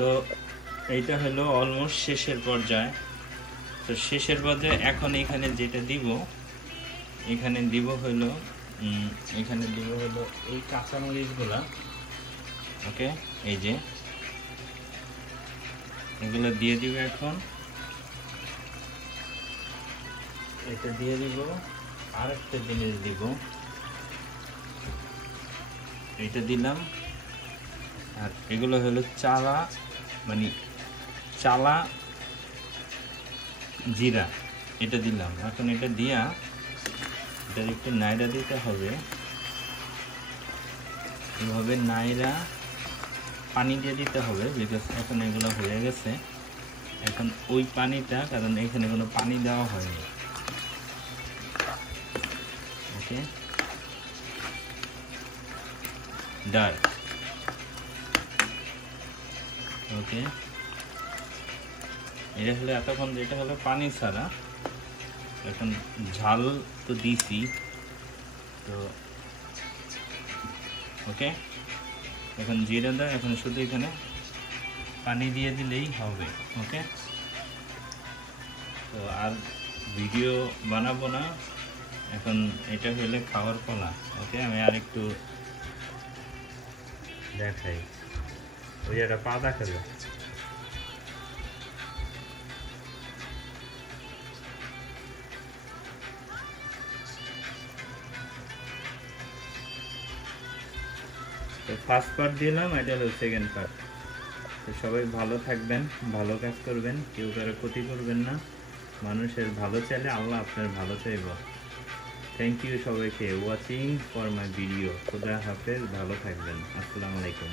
তো এইটা হলো অলমোস্ট শেষের পর্যায়ে। তো শেষের পর্যায়ে এখন এখানে যেটা দিব, এখানে দিব হলো এই কাঁচামরিচগুলা। ওকে, এই যে এগুলো দিয়ে দিব। এখন এটা দিয়ে দিব। আরেকটা জিনিস দিব, এটা দিলাম। আর এগুলো হলো চালা, মানে চালা জিরা, এটা দিলাম। এখন এটা দিয়া এটা একটু নাইড়া দিতে হবে, এভাবে নাইড়া পানি দিয়ে দিতে হবে, বিকজ এখন এগুলো হয়ে গেছে। এখন ওই পানিটা, কারণ এখানে কোনো পানি দেওয়া হয়নি। ওকে, ডাল। ওকে, এটা হলো এতক্ষণ যেটা হলো পানি ছাড়া। এখন ঝাল তো দিছি তো। ওকে, এখন জিরা দাও। এখন শুধু এখানে পানি দিয়ে দিলেই হবে। ওকে, তো আর ভিডিও বানাবো না এখন, এটা হলে খাওয়ার পালা। ওকে, আমি আর একটু দেখাই। ওই একটা পা দেখালো। তো ফার্স্ট পার্ট দিলাম, এটা হলো সেকেন্ড পার্ট। তো সবাই ভালো থাকবেন, ভালো কাজ করবেন, কেউ কারো ক্ষতি করবেন না। মানুষের ভালো চাইলে আল্লাহ আপনার ভালো চাইব। থ্যাংক ইউ সবাইকে ওয়াচিং ফর মাই ভিডিও। খোদা হাফেজ, ভালো থাকবেন। আসসালামু আলাইকুম।